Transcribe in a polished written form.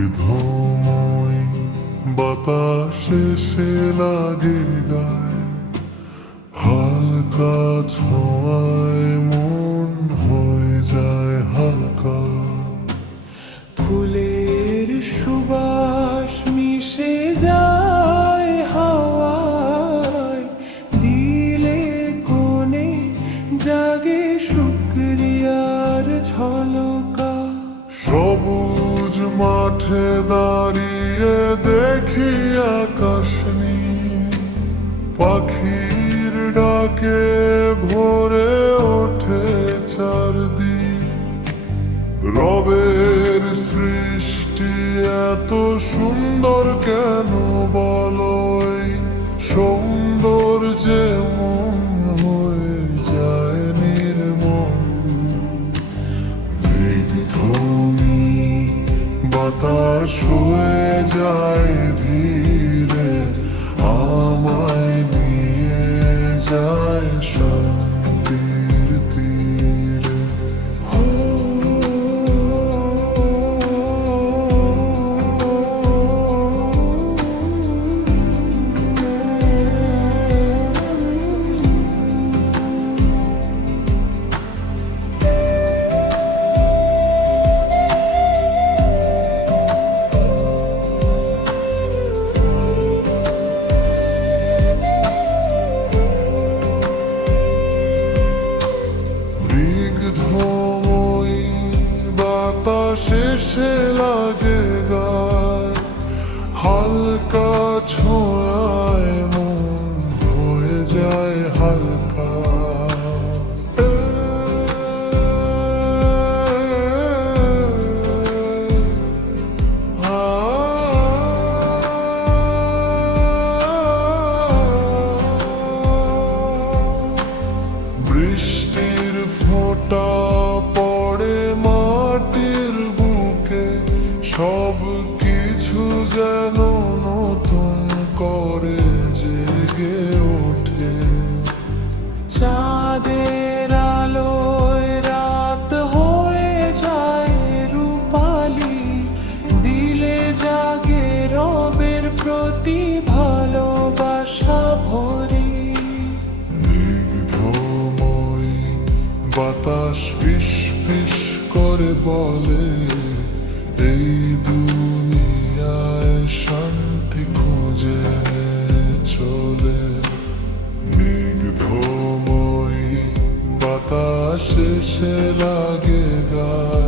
স্নিগ্ধময় বাতাসে সে লাগে গায়, হালকা ছোঁয়ায় মন হয়ে যায় হালকা। ফুলের সুবাস মিশে যায় হাওয়ায়, দিলে কোণে জাগে শুকরিয়ার ঝলকা। সবুজ মাঠে দাঁড়িয়ে দেখি আকাশ নীল, পাখির ডাকে ভরে ওঠে চারদিক। রবের সৃষ্টি এত সুন্দর কেন বলো, এই সৌন্দর্যে মন হয়ে যায় নির্মল। মৃদুভূমি বাতাস হয়ে যায় ধীরে, আমায় নিয়ে যায় শান্তির তীরে। স্নিগ্ধময়ী বাতাসে সে লাগে গায়, হালকা ছোঁয়ায় মন হয়ে যায় হালকা। বৃষ্টির ফোঁটা পড়ে মাটির বুকে, সব কিছু যেন নতুন করে জেগে ওঠে। চাঁদের আলোয় রাত হয়ে যায় রূপালি, দিলে জাগে রবের প্রতি ভালোবাসা ভরি। স্নিগ্ধময়ী বাতাস ফিস ফিস করে বলে, এই দুনিয়ায় শান্তি খুঁজে চলে। স্নিগ্ধময়ী বাতাসে সে লাগে গায়,